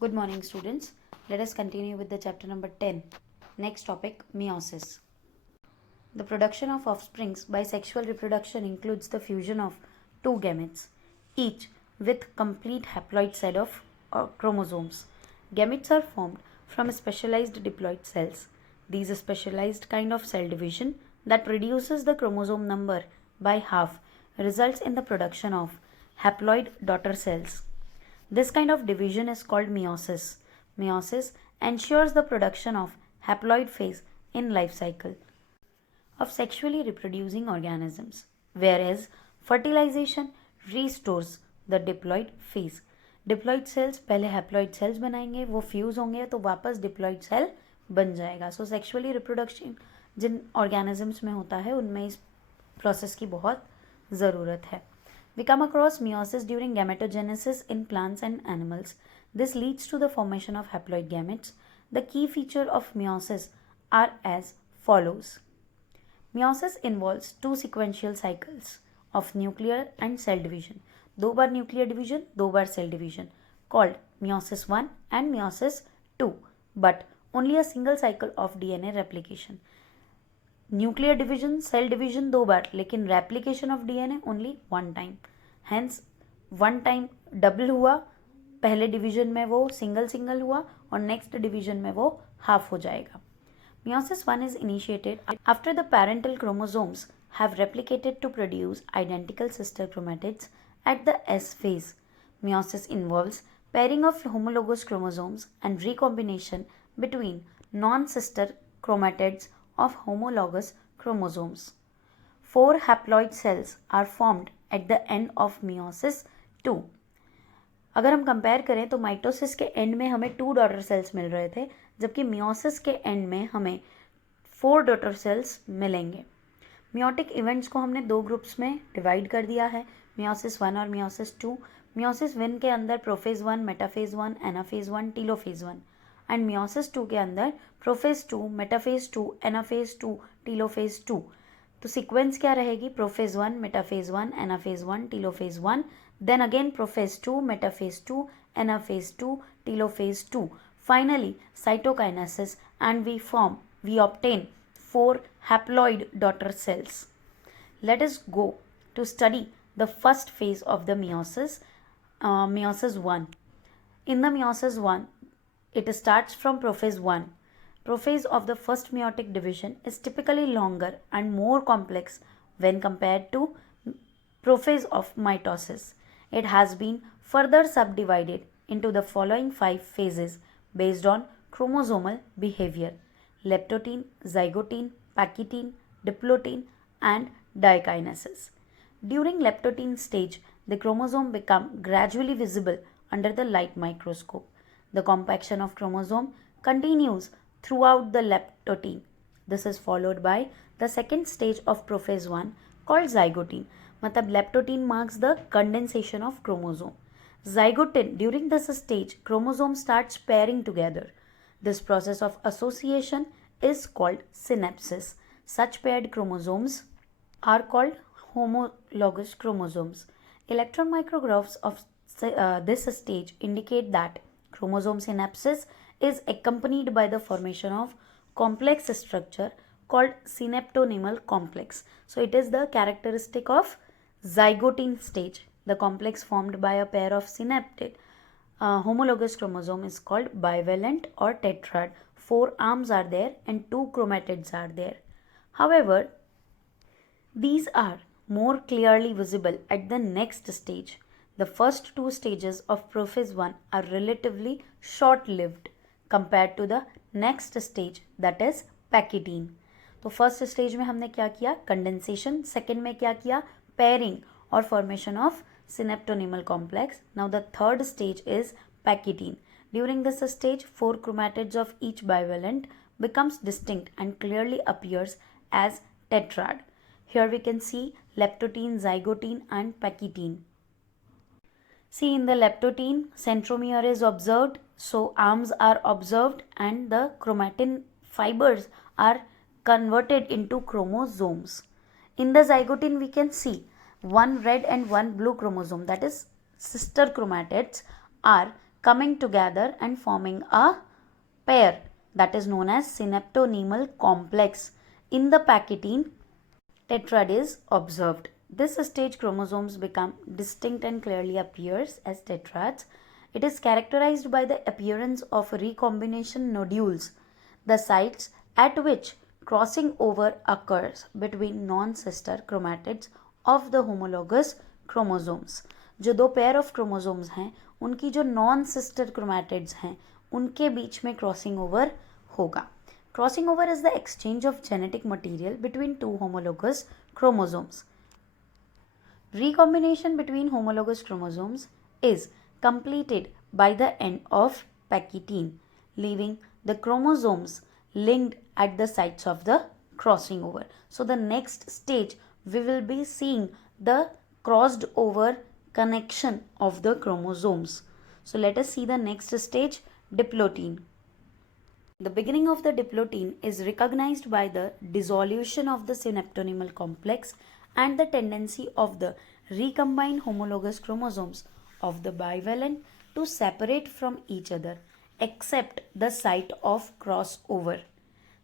Good morning, students. Let us continue with the chapter number 10. Next topic, meiosis. The production of offsprings by sexual reproduction includes the fusion of two gametes, each with complete haploid set of chromosomes. Gametes are formed from specialized diploid cells. These specialized kind of cell division that reduces the chromosome number by half results in the production of haploid daughter cells. This kind of division is called meiosis. Meiosis ensures the production of haploid phase in life cycle of sexually reproducing organisms, whereas fertilization restores the diploid phase. Diploid sales पहले haploid cells बनाएंगे, वो fuse होंगे तो वापस diploid cell बन जाएगा. सो sexually reproduction जिन organisms में होता है उनमें इस प्रोसेस की बहुत ज़रूरत है. We come across meiosis during gametogenesis in plants and animals. This leads to the formation of haploid gametes. The key feature of meiosis are as follows. Meiosis involves two sequential cycles of nuclear and cell division. 2 bar nuclear division, 2 bar cell division, called meiosis 1 and meiosis 2, but only a single cycle of DNA replication. Nuclear division cell division 2 बार, लेकिन replication of DNA only 1 time. Hence 1 time double हुआ, पहले division में वो single हुआ और next division में वो हाफ हो जाएगा. Meiosis 1 is initiated after the parental chromosomes have replicated to produce identical sister chromatids at the S phase. Meiosis involves pairing of homologous chromosomes and recombination between non-sister chromatids of homologous chromosomes. 4 haploid cells are formed at the end of meiosis 2. अगर हम compare करें तो mitosis के and में हमें 2 daughter cells मिल रहे थे, जबकि मियोसिस के एंड में हमें 4 डॉटर सेल्स मिलेंगे. मियोटिक इवेंट्स को हमने 2 ग्रुप्स में डिवाइड कर दिया है, मियोसिस 1 और मियोसिस 2. मियोसिस 1 के अंदर prophase 1, metaphase 1, anaphase 1, telophase 1 and meiosis 2 के अंदर प्रोफेज 2, मेटाफेज 2, एनाफेज 2, टीलोफेज 2. तो सीक्वेंस क्या रहेगी? Prophase 1, metaphase 1, anaphase 1, telophase 1, then again prophase 2, metaphase 2, anaphase 2, telophase 2. Finally, cytokinesis, and we obtain 4 haploid daughter cells. Let us go to study the first phase of the meiosis, meiosis 1. In the meiosis 1, it starts from prophase 1. Prophase of the first meiotic division is typically longer and more complex when compared to prophase of mitosis. It has been further subdivided into the following 5 phases based on chromosomal behavior: leptotene, zygotene, pachytene, diplotene, and diokinesis. During leptotene stage, the chromosome become gradually visible under the light microscope. The compaction of chromosome continues throughout the leptotene. This is followed by the second stage of prophase 1 called zygotene. मतलब leptotene marks the condensation of chromosome. Zygotene, during this stage, chromosome starts pairing together. This process of association is called synapsis. Such paired chromosomes are called homologous chromosomes. Electron micrographs of this stage indicate that chromosome synapsis is accompanied by the formation of complex structure called synaptonymal complex. So it is the characteristic of zygotene stage. The complex formed by a pair of synaptic homologous chromosome is called bivalent or tetrad. 4 arms are there and 2 chromatids are there. However, these are more clearly visible at the next stage. The first 2 stages of prophase 1 are relatively short-lived compared to the next stage, that is pachytene. तो first stage में हमने क्या किया? Condensation. Second में क्या किया? pairing or formation of synaptonymal complex. Now the third stage is pachytene. During this stage, 4 chromatids of each bivalent becomes distinct and clearly appears as tetrad. Here we can see leptotene, zygotene and pachytene. See, in the leptotene, centromere is observed, so arms are observed and the chromatin fibers are converted into chromosomes. In the zygotene, we can see 1 red and 1 blue chromosome, that is sister chromatids, are coming together and forming a pair that is known as synaptonemal complex in the Pachytene tetrad is observed. This stage chromosomes become distinct and clearly appears as tetrads. It is characterized by the appearance of recombination nodules, the sites at which crossing over occurs between non-sister chromatids of the homologous chromosomes. जो दो pair of chromosomes हैं उनकी जो non sister chromatids हैं उनके बीच में crossing over होगा. Crossing over is the exchange of genetic material between two homologous chromosomes. Recombination between homologous chromosomes is completed by the end of Pachytene, leaving the chromosomes linked at the sites of the crossing over. So the next stage we will be seeing the crossed over connection of the chromosomes. So let us see the next stage, diplotin. The beginning of the diplotin is recognized by the dissolution of the synaptonemal complex and the tendency of the recombined homologous chromosomes of the bivalent to separate from each other except the site of crossover.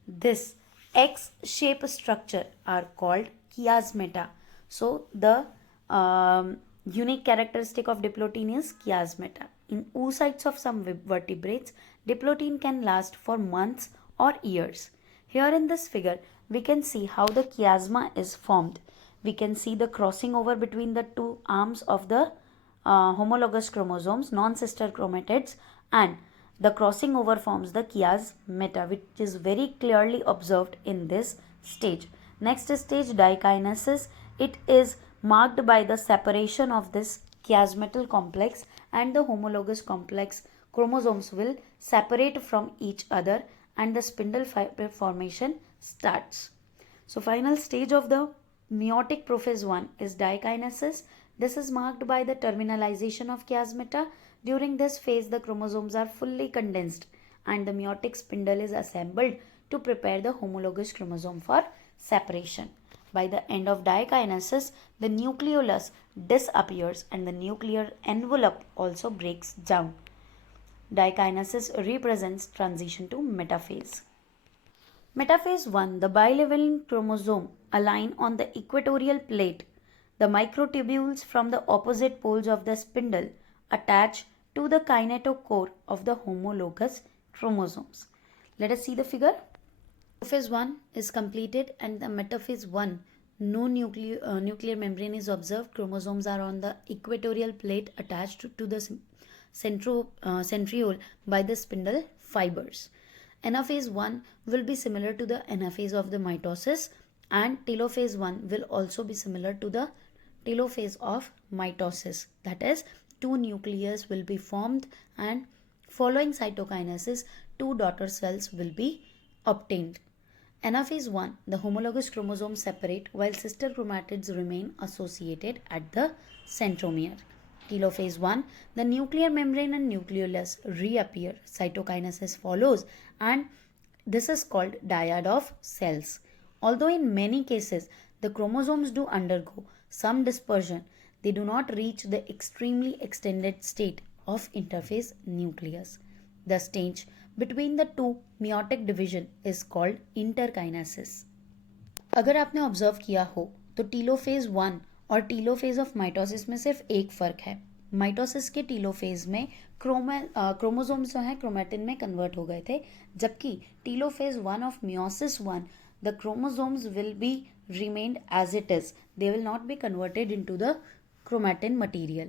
This X-shaped structure are called chiasmata. So the unique characteristic of diplotin is chiasmata. In oocytes of some vertebrates, diplotin can last for months or years. Here in this figure, we can see how the chiasma is formed. We can see the crossing over between the two arms of the homologous chromosomes, non-sister chromatids, and the crossing over forms the chiasmata, which is very clearly observed in this stage. Next stage, diokinesis. It is marked by the separation of this chiasmatal complex and the homologous complex chromosomes will separate from each other and the spindle fiber formation starts. So final stage of the meiotic prophase 1 is diokinesis. This is marked by the terminalization of chiasmata. During this phase, the chromosomes are fully condensed and the meiotic spindle is assembled to prepare the homologous chromosome for separation. By the end of diokinesis, the nucleolus disappears and the nuclear envelope also breaks down. Diokinesis represents transition to metaphase. Metaphase 1, the bivalent chromosome align on the equatorial plate. The microtubules from the opposite poles of the spindle attach to the kinetochore of the homologous chromosomes. Let us see the figure. Phase 1 is completed and the metaphase 1, no nuclear membrane is observed. Chromosomes are on the equatorial plate attached to the centriole by the spindle fibers. Anaphase 1 will be similar to the anaphase of the mitosis, and telophase 1 will also be similar to the telophase of mitosis. That is, two nucleus will be formed and following cytokinesis, two daughter cells will be obtained. Anaphase 1, the homologous chromosomes separate while sister chromatids remain associated at the centromere. Telophase 1, the nuclear membrane and nucleolus reappear. Cytokinesis follows and this is called dyad of cells. Although in many cases the chromosomes do undergo some dispersion, they do not reach the extremely extended state of interphase nucleus. The stage between the two meiotic division is called interkinesis. अगर आपने observe किया हो तो telophase 1 और telophase of mitosis में सिर्फ एक फ़र्क है. माइटोसिस के टीलोफेज में क्रोमोसोम्स जो हैं क्रोमेटिन में कन्वर्ट हो गए थे, जबकि telophase 1 of meiosis 1 the chromosomes will be remained as it is. They will not be converted into the chromatin material.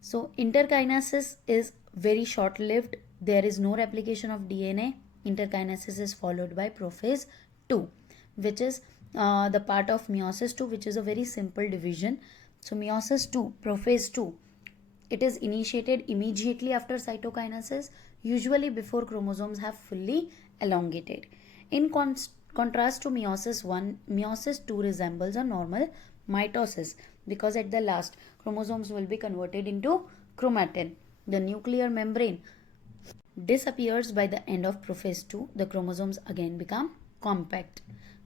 So interkinesis is very short lived. There is no replication of DNA. Interkinesis is followed by prophase 2, which is the part of meiosis 2, which is a very simple division. So meiosis 2, prophase 2, it is initiated immediately after cytokinesis, usually before chromosomes have fully elongated. In contrast to meiosis 1, meiosis 2 resembles a normal mitosis because at the last chromosomes will be converted into chromatin. The nuclear membrane disappears by the end of prophase 2. The chromosomes again become compact.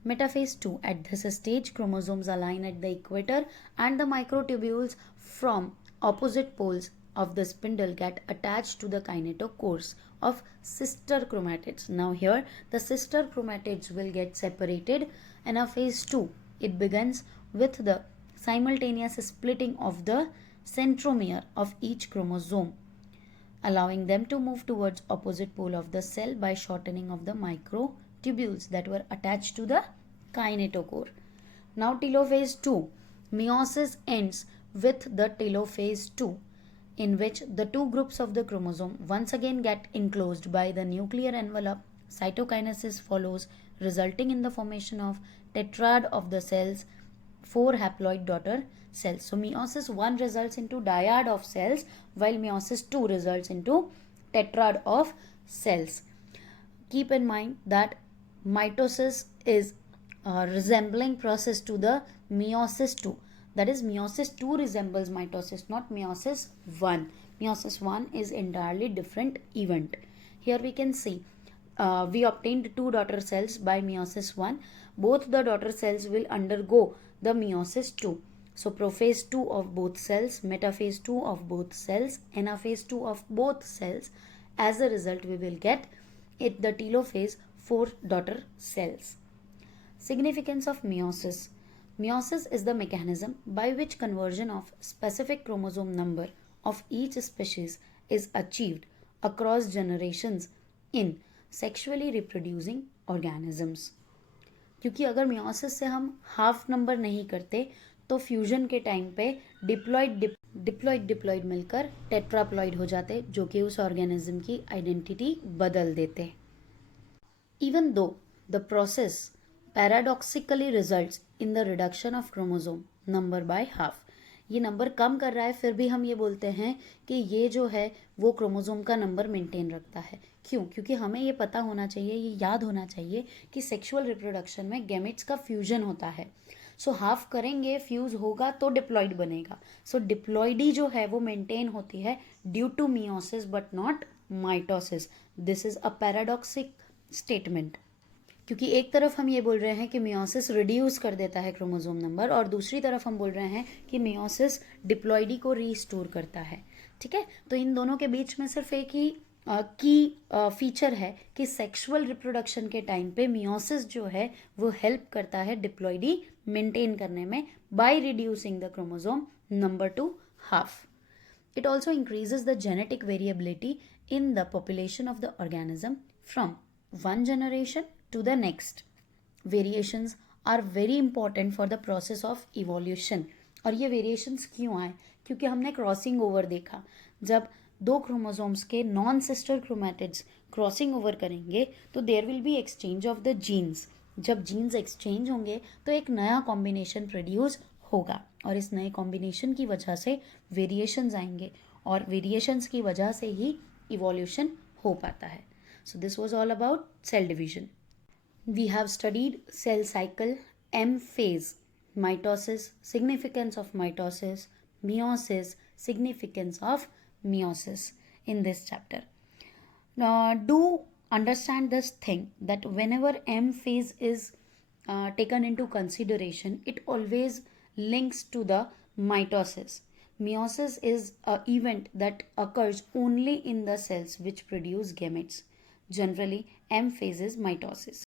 Metaphase 2, at this stage chromosomes align at the equator and the microtubules from opposite poles of the spindle get attached to the kinetochores of sister chromatids. Now here the sister chromatids will get separated. In a phase 2, it begins with the simultaneous splitting of the centromere of each chromosome, allowing them to move towards opposite pole of the cell by shortening of the microtubules that were attached to the kinetochore. Now telophase 2, meiosis ends with the telophase 2, in which the two groups of the chromosome once again get enclosed by the nuclear envelope. Cytokinesis follows, resulting in the formation of tetrad of the cell's 4 haploid daughter cells. So meiosis 1 results into dyad of cells, while meiosis 2 results into tetrad of cells. Keep in mind that mitosis is a resembling process to the meiosis 2. That is, meiosis 2 resembles mitosis, not meiosis 1. Meiosis 1 is entirely different event. Here we can see we obtained 2 daughter cells by meiosis 1. Both the daughter cells will undergo the meiosis 2. So prophase 2 of both cells, metaphase 2 of both cells, anaphase 2 of both cells. As a result, we will get the telophase 4 daughter cells. Significance of meiosis. Meiosis is the mechanism by which conversion of specific chromosome number of each species is achieved across generations in sexually reproducing organisms. क्योंकि अगर meiosis से हम half number नहीं करते तो fusion के time पे diploid मिलकर टेट्राप्लॉइड हो जाते, जो कि उस ऑर्गेनिज्म की आइडेंटिटी बदल देते. Even though the process paradoxically results in the reduction of chromosome number by half, ये नंबर कम कर रहा है, फिर भी हम ये बोलते हैं कि ये जो है वो क्रोमोसोम का नंबर मेंटेन रखता है. क्यों? क्योंकि हमें ये पता होना चाहिए, ये याद होना चाहिए कि सेक्सुअल रिप्रोडक्शन में गैमेट्स का फ्यूजन होता है. सो हाफ करेंगे, फ्यूज होगा तो डिप्लॉइड बनेगा. सो डिप्लॉइडी जो है वो मेंटेन होती है due to meiosis but not mitosis. This is a paradoxic statement, क्योंकि एक तरफ हम ये बोल रहे हैं कि मियोसिस रिड्यूस कर देता है क्रोमोसोम नंबर, और दूसरी तरफ हम बोल रहे हैं कि मियोसिस डिप्लॉइडी को रीस्टोर करता है. ठीक है, तो इन दोनों के बीच में सिर्फ एक ही की फीचर है कि सेक्सुअल रिप्रोडक्शन के टाइम पे मियोसिस जो है वो हेल्प करता है डिप्लॉइडी मेंटेन करने में by reducing the chromosome number two half. It also increases the genetic variability in the population of the organism from one generation to the next. Variations are very important for the process of evolution. और ये variations क्यों आए? क्योंकि हमने crossing over देखा. जब दो chromosomes के non sister chromatids crossing over करेंगे तो there will be exchange of the genes. जब जीन्स एक्सचेंज होंगे तो एक नया कॉम्बिनेशन प्रोड्यूस होगा, और इस नए कॉम्बिनेशन की वजह से वेरिएशंस आएंगे, और वेरिएशंस की वजह से ही इवोल्यूशन हो पाता है. So this was all about cell division. We have studied cell cycle, M phase, mitosis, significance of mitosis, meiosis, significance of meiosis in this chapter. Now do understand this thing that whenever M phase is taken into consideration, it always links to the mitosis. Meiosis is an event that occurs only in the cells which produce gametes. Generally, M phase is mitosis.